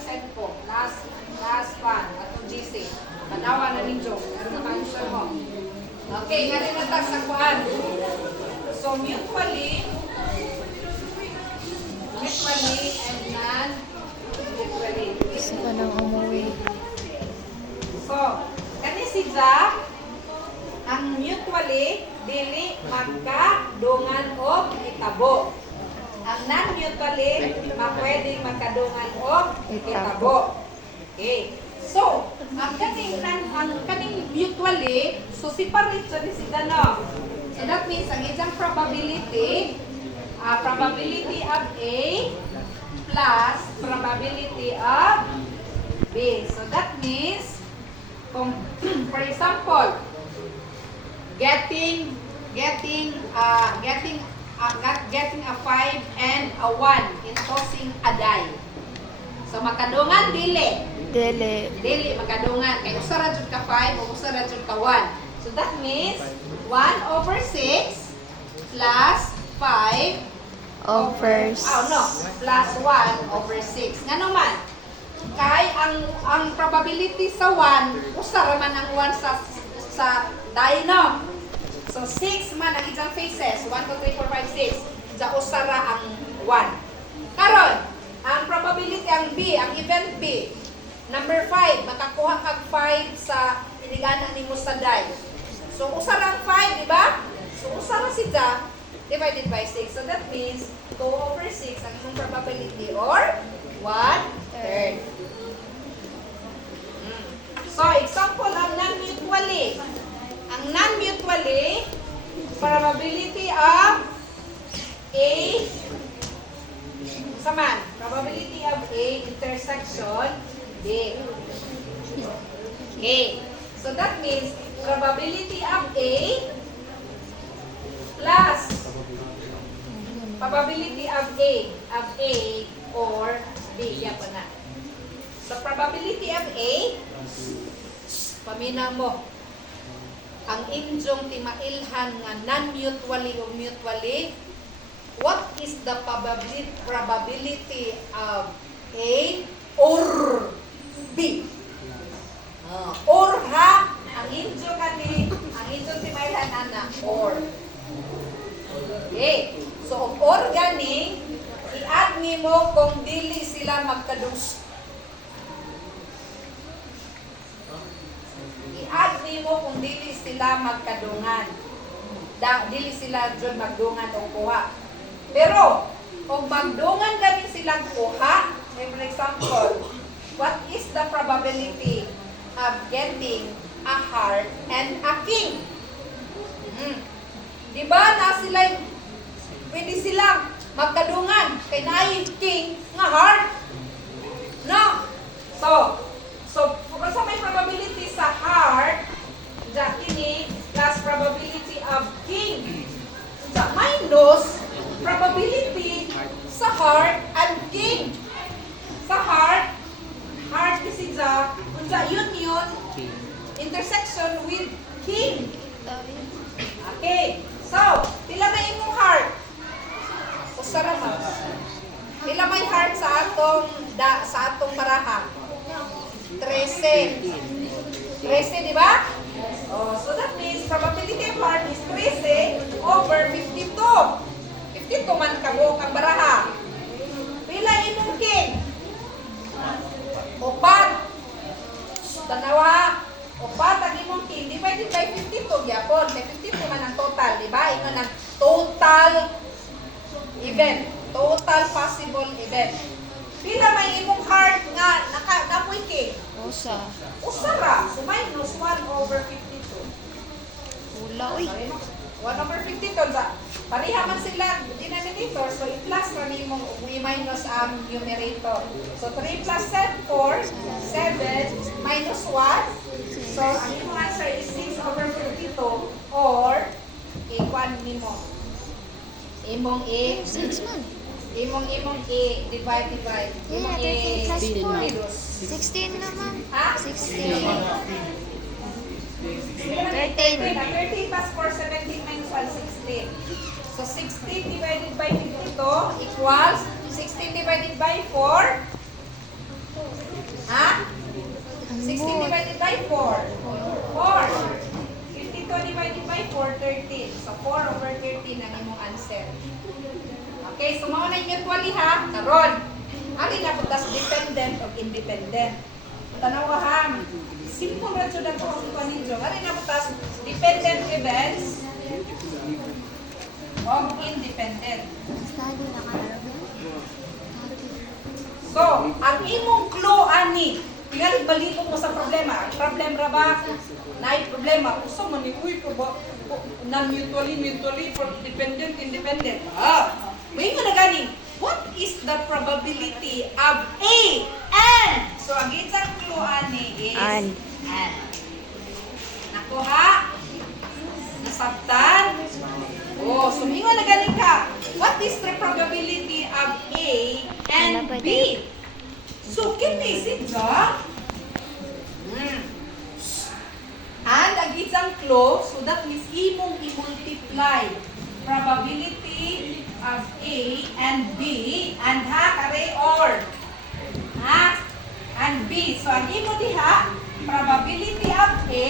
send ko. Last one. Atong GC. Panawa na ninyo. Pero maka-answer mo. Okay, nga rin natas sa kuhan. So, mutually and non-mutually. Gusto ko nang umuwi. So, kani si Ja, ang mutually, dili magkadungan o itabo. Ang non-mutually, pwedeng magkadungan o itabo. Okay. So, ang kaning mutually, so separate siya ni si Dano. So that means, ang isang probability of A plus probability of B. So that means, kung, for example, getting a 5 and a 1 in tossing a die. So makadungan dili makadungan kay usa ra jud ka 5 o usa ra jud ka 1. So that means 1/6 plus 5 plus 1/6. Ngano man? Kay ang probability sa 1, usa ra man ang 1 sa die no. So 6 man ang isang faces, 1 2 3 4 5 6. Sa usa ra ang 1. Karon, ang probability ang B, ang event B. Number 5, makakuha kag 5 sa inigana nimo sa die. So usa ra ang 5, di ba? So usa ra si Ja divided by 6. So that means 2/6 ang imong probability or 1/3. So example ang non-mutually. Ang non-mutually, probability of A, saman, probability of A intersection B. Okay. So that means, probability of A plus probability of A or B. Yan po na. So probability of A, pamina mo, ang inyong timailhan nga non-mutually o mutually, what is the probability of A or B? Or ha, ang inyong timailhan ana, or. Okay. So, or gani, i-add nimo kung dili sila magkadus. I-add nimo kung dili sila magkadungan. Dili sila dyan magdungan o kuha. Pero, kung magdungan gani silang kuha, for example, what is the probability of getting a heart and a king? Diba na sila, pwede silang magkadungan kay naay king nga heart? No? So sa may probability sa heart, kini plus probability of king. Minus probability sa heart and king. Sa heart kasi union, intersection with king. Okay. So, pila may imong heart? Usara man. Pila may heart sa atong baraha? 13. 13, di ba? Oh, so that means probability of heart is 13 over 52. 52 man kabuok ang baraha. Pila imong king? Upat. Tanawa. Upat ang imong king. Divided by 52 gyapon. Kay 52 man ang total, di ba? Ingon ang total event. Total possible event. Pila may imong heart nga napoy king? Usa ra. So minus 1/52. Ula, uy. 1/52. Pareha man sila denominator. So i-plus ra nimong i-minus ang numerator. So 3 plus 4, 7 minus 1. So ang imong answer is 6/52 or equal nimo. Imong A 6 man. imong A divide. Imong A 16 naman. ha? 16. 13 plus 4, 17 minus 1, 16. So 16 divided by 52 equals 16 divided by 4. Karon, ang inabutas dependent o independent. Tanaw ka ha, simple ra jud ang kuha ninyo. Ang inabutas dependent events o independent. Study na ka na. So, ang imong clue ani, tingali balibog mo sa problema. Ang problema ba? Naay problema. Usa man ni uy ko ba non-mutually for dependent, independent. May mo na gani. What is the probability of A and? So, ang isang clue ani is And. Nako ha? Nasabtan? Oh, sumingon na gani ka. What is the probability of A and B? So, kini sinja. And ang isang clue, so that means imong i-multiply probability of A and B and ha, kare or. Ha? And B. So, ang imo diha, probability of A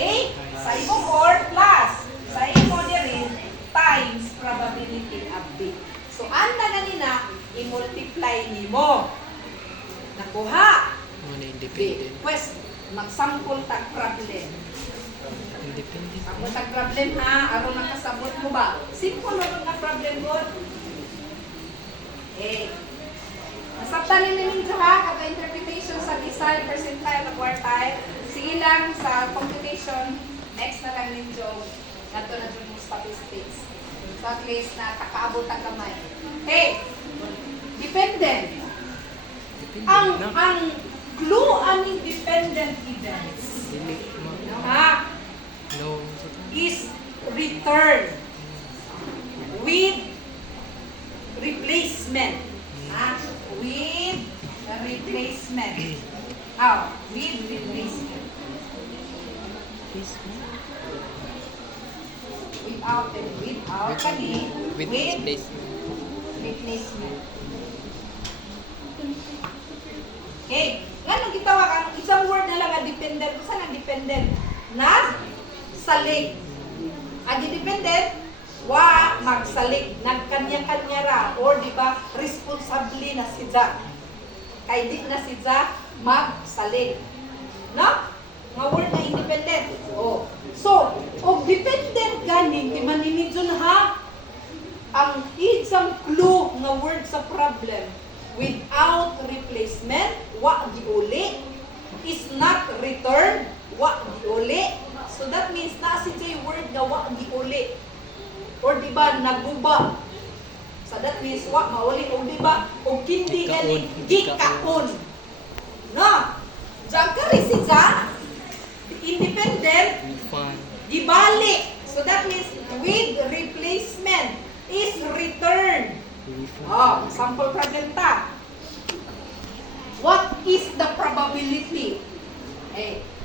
sa imong or plus sa imo rin times probability of B. So, ang na ganina, i-multiply nimo. Nakuha. Ano B. independent? Pues, magsampol tag problem. Independent. Ako tag problem ha, aron makasabot mo ba? Simple lang nga problem mo. Nasabtan ninyo ha, kada interpretation sa decile, percentile, o quartile. Sige lang sa computation, next na lang ninyo. Nato na dyan yung statistics. So at least na kakaabot ang kamay. Hey, dependent. Ang clue aning dependent events Dili ma. ha, No. is return with replacement. Ha? With replacement. With replacement. Without kani. With With displacement. replacement. Okay. Ngano gitawa ka? Isang word na lang ang dependent. Saan ang dependent? Na salig. Ang dependent, wa magsalig. Nagkanya-kanya ra. Or di ba, responsably na sidya. Kay di na sidya, magsalig. No? Nga word na independent. Oh. So, og dependent ganing, di maninidyon ha, ang isang clue nga word sa problem without replacement, wa giuli, is not returned, wa giuli. So that means na si word nga wa giuli. Or di ba naguba. So that means wa mauli o di ba o kindi galing gikaon. No. Diyan ka rin siya independent Fun. gibalik. So that means with replacement is returned. Sample problem ta. What is the probability?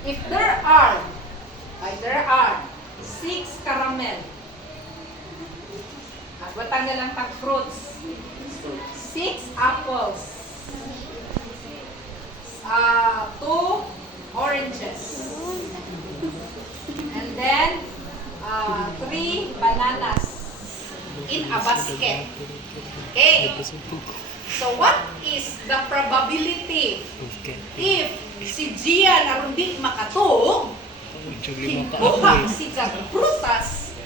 If there are 6 caramel. At watang na lang tag fruits. 6 apples. 2 oranges. And then 3 bananas in a basket. Okay. So what is the probability Okay. if si Gia naron di makatuog, hikuha si Gia prutas,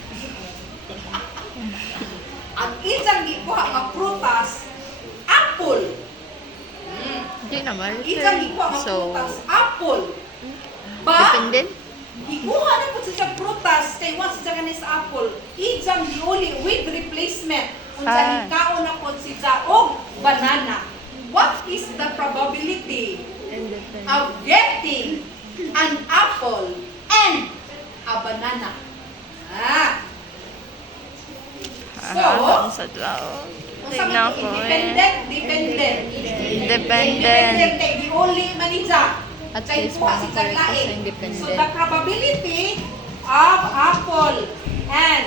ang isang gikuha nga prutas, apple. Hindi naman. Isang gikuha nga So, prutas, apple. Ba? dependent? Ikuha na po siya prutas kay was siya ganis apple. Ijang diuli with replacement. Unsa hikaon na po siya og banana. What is the probability of getting an apple and a banana? So, sa tao. unsa Tingnan man ko independent, dependent. Independent kay diuli man siya. At Kay least kuha si makakuha Jack ko sa lain. independent. So the probability of apple and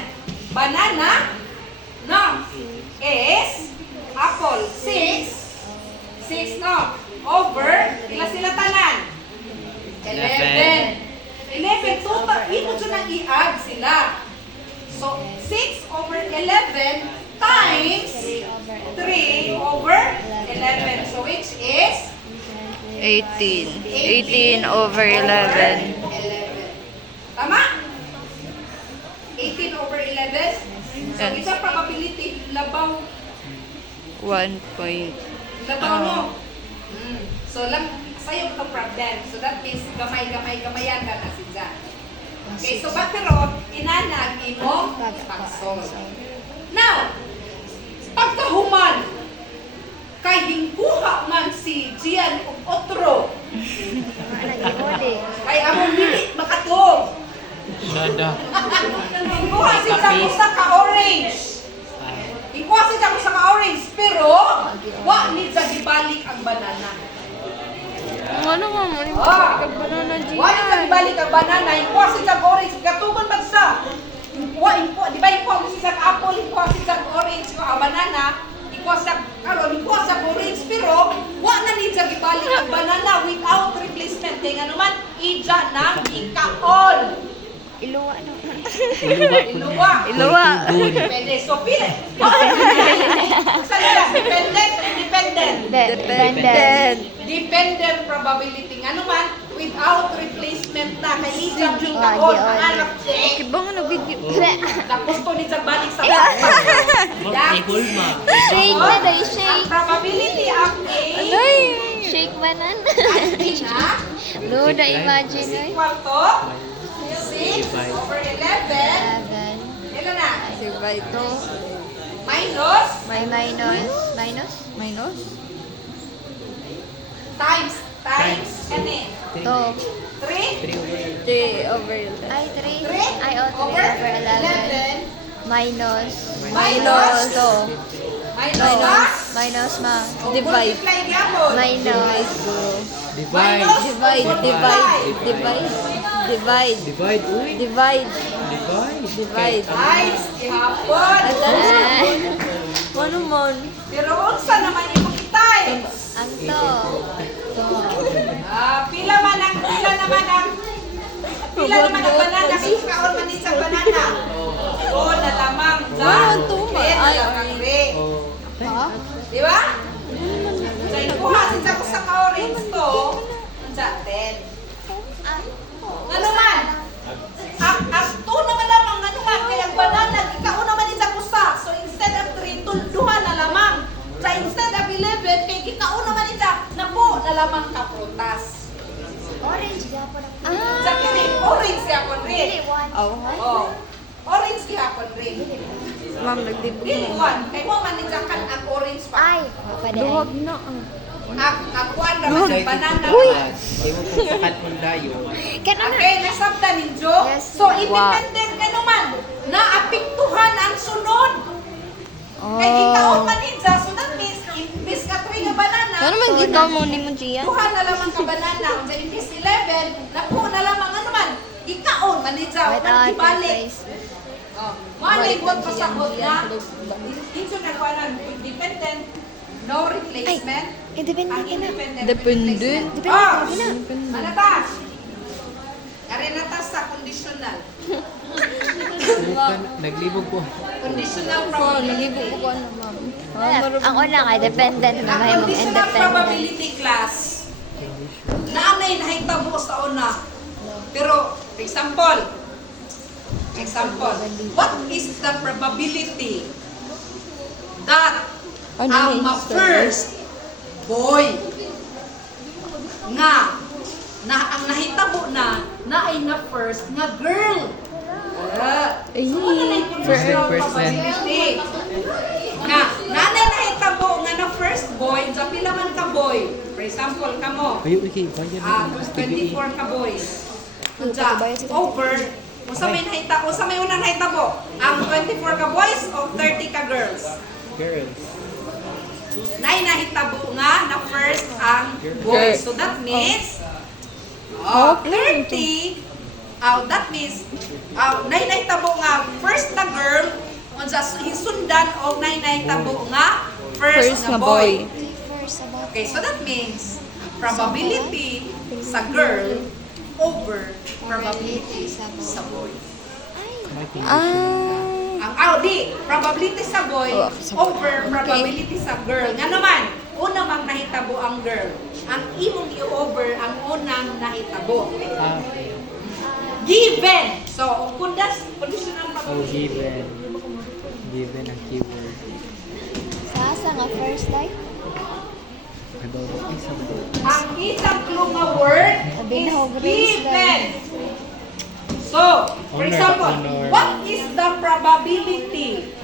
banana no is apple 6 no over ila sila tanan 11 total ito siya nang i-add sila. So 6 over 11 times 3 over 3 over 11. So which is 18. 18 over 11. 11. Tama? 18 over 11. So Yes. it's a probability. Labaw. 1 point. Labaw mo. So lang, sa'yo itong problem. So that means gamay-gamayan ka na si Jan. Okay, so but pero inanag imong pag-solve. Now, pagkahuman, kay hingkuha man si Gian og otro. Kay among dili makatog. Nada. Hingkuha si Jan usa ka orange. Hingkuha si Jan usa ka orange, pero wa ni sa gibalik ang banana. Ano nga mo? Banana wa ni sa gibalik ang banana. Hingkuha si Jan orange, gatugon man sa. Hingkuha, di ba hingkuha si Jan apple, hingkuha si Jan orange, ang banana. Hingkuha sa orange, pero wa na ni sa gibalik ang banana without replacement. Kaya nga naman, ija na ikaon. Iluwa no. Iluwa. Depende. So, pili. Saan nila? Independent. Dependent. Dependent probability. Nga naman, without replacement na. Kay isang ikaon. Ang anak. Kiba nga na video. Tapos to ni sa balik sa bata. Ihol ma. Shake na tayo, Ang shake. probability of A Shake banan. na No, na-imagine is ay. equal to 6 over 11. Ilan na? Divide to. Minus May minus. Minus? times kani. To. 3 3 over 11. Ay, 3. Ay, oh, 3 over 11. Minus. Minus. To. minus Minus ma. divide. Multiply gyapon. Minus. Divide. Divide. Divide. Uy. Divide. Divide. Times gyapon. Ano man? Pero unsa naman imong times? Ang to. To. Pila naman ang banana, may kaon man sa banana. Oh, na lamang dyan. Ay, Oh. Ha? di ba? So, ikuha sinsa ko sa ka-orange to, sa 10. Ano man? Ang 2 naman lamang, ano man, kaya ang banana, ikaon naman din sa kusa. So, instead of 3, tulduhan na lamang. So, instead of 11, kaya ikaon naman din sa, napo, na lamang ka prutas. Orange gapon. Sa kini, orange gapon rin. Oh, Oh, orange gapon rin. Ma'am, nagdibog Dili one, kay mo man nila kan ang orange pa. Ay, duhog na. Ang kuan ra man sa banana. Di mo po sa katong dayo. Okay, nasabta ninyo. Yes. So independent ka naman. Naapektuhan ang sunod. Kay ikaw man ninja, so that means imbis ka 3 nga banana. Ano man ikaw mo ni mo Gia? Duha na lamang ka banana. Unsa imbis 11, napo na lamang ano man. Ikaon man ninja, man ibalik. Oh, malay ko pasabot na. Dito na ko na independent, no replacement. Independent Ang ka na. independent. Dependent. Ah, ano ta? Kari na ta sa conditional. Naglibog ko. Conditional probability. ko ano, ma'am. Ang una kay dependent na Ang may mong conditional independent. probability class, naanay nahitabo sa una. Pero, example, what is the probability that ang ma-first boy nga ang nahitabo na ay na first nga girl? Conditional probability. Nga, nanay nahitabo nga na first boy, sa pila man ka boy. For example, kamo, Ayo, okay. Bayan mo. 24 ka boys. Unsa over unsa may unang nahitabo? Ang 24 ka boys o 30 ka girls? Girls. Nay nahitabo nga na first ang boys. So that means 30 that means nay nahitabo nga first na girl unsa hinsundan og nay nahitabo nga first na boy. Okay, so that means probability sa girl over probability sa boy. probability sa boy over probability sa girl. Nga naman, una mang nahitabo ang girl. Ang imong i-over ang unang nahitabo. Ah, okay. Given. So, conditional Oh, probability. given. Given ang keyword. Sa nga first like? About isang word. Ang isang clue nga word Sabi is na ho, Grace, given. So, for Honor, example, honor. what is the probability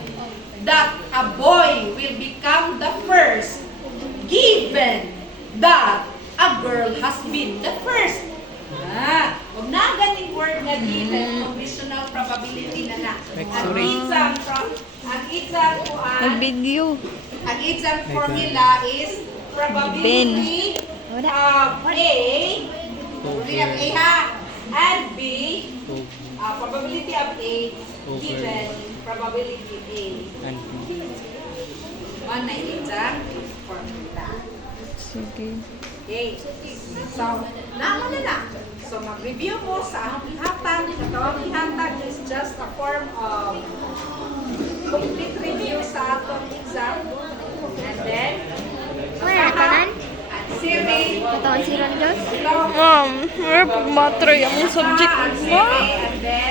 that a boy will become the first given that a girl has been the first? Huwag na ganing word na given, conditional probability na na. Ang Nag-video. ang exam formula is probability Wala. of A, probability of A ha, and B, Oh, probability of A Over. given probability A. and One na exam formula. Sige. Okay. So, naman na na. So, mag-review mo sa ahong ihatag. Katawang ihatag is just a form of complete review sa atong exam. And then, Wala, tanan? at Siri, Katawan si Ron Diyos? ito, Ma'am, wala pag matry ang subject at mo. Siri, and then,